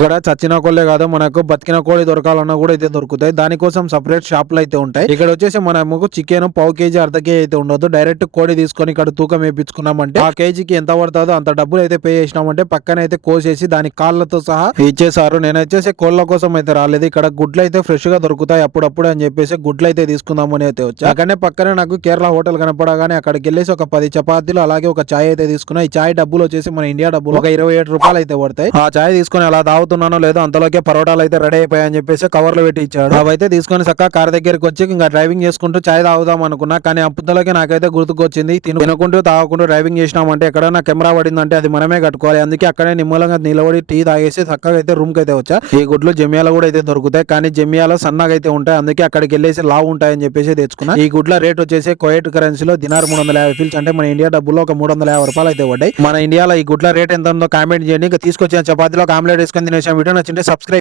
ఇక్కడ చచ్చిన కోళ్ళే కాదు మనకు బతికిన కోడి దొరకాలన్నా కూడా అయితే దొరుకుతాయి. దానికోసం సపరేట్ షాపులు అయితే ఉంటాయి. ఇక్కడ వచ్చేసి మనకు చికెన్ పావు కేజీ అర్ధ కేజీ అయితే ఉండదు. డైరెక్ట్ కోడి తీసుకొని ఇక్కడ తూకం వేయించుకున్నామంటే ఆ కేజీకి ఎంత పడుతుందో అంత డబ్బులు అయితే పే చేసినామంటే పక్కన అయితే కోసేసి దాని కాళ్ళతో సహా ఇచ్చేసారు. నేను వచ్చేసి కోళ్ళ కోసం అయితే రాలేదు. ఇక్కడ గుడ్లు అయితే ఫ్రెష్ గా దొరుకుతాయి అప్పుడప్పుడు అని చెప్పేసి గుడ్లు అయితే తీసుకుందామని అయితే వచ్చా. అక్కడనే పక్కనే నాకు కేరళ హోటల్ కనపడగానే అక్కడికి వెళ్ళేసి ఒక 10 చపాతీలు అలాగే ఒక చాయ్ అయితే తీసుకున్నా. ఈ చాయ్ డబ్బులు వచ్చేసి మన ఇండియా డబ్బులు ఒక 27 రూపాయలు అయితే పడతాయి. ఆ చాయ్ తీసుకొని అలా తాగుతున్నానో లేదో అంతలోకే పరోటాలు అయితే రెడీ అయిపోయాయని చెప్పేసి కవర్లు పెట్టి ఇచ్చాడు. అవైతే తీసుకొని చక్కగా కార్ దగ్గరికి వచ్చి ఇంకా డ్రైవింగ్ చేసుకుంటూ చాయ్ తాగుదాం అనుకున్నా. కానీ అప్పుతలోకి నాకైతే గుర్తుకొచ్చింది తినుకుంటూ తాగుకుంటూ డ్రైవింగ్ చేసినామంటే ఎక్కడైనా కెమెరా పడిందంటే అది మనమే కట్టుకోవాలి. అందుకే అక్కడే నిమ్మలంగా నిలబడి టీ తాగేసి చక్కగా అయితే రూమ్ కి అయితే వచ్చా. ఈ గుడ్లు జమియాలో కూడా అయితే దొరుకుతాయి కానీ జమియాలో సన్నగా అయితే ఉంటాయి. అందుకే అక్కడికి వెళ్ళేసి లావు ఉంటాయని చెప్పేసి తెచ్చుకున్నా. ఈ గుడ్ల రేట్ వచ్చేసి కువైట్ కరెన్సీలో దినార్ 350 ఫిల్స్ అంటే మన ఇండియా డబ్బుల్లో ఒక 350 రూపాయలు అయితే పడ్డాయి. మన ఇండియాలో ఈ గుడ్ల రేట్ ఎంత ఉందో కామెంట్ చేయండి. ఇంకా తీసుకొచ్చిన చపాతీలో ఆమ్లెట్ వేసుకొని తినేసాం. Video నచ్చింటే subscribe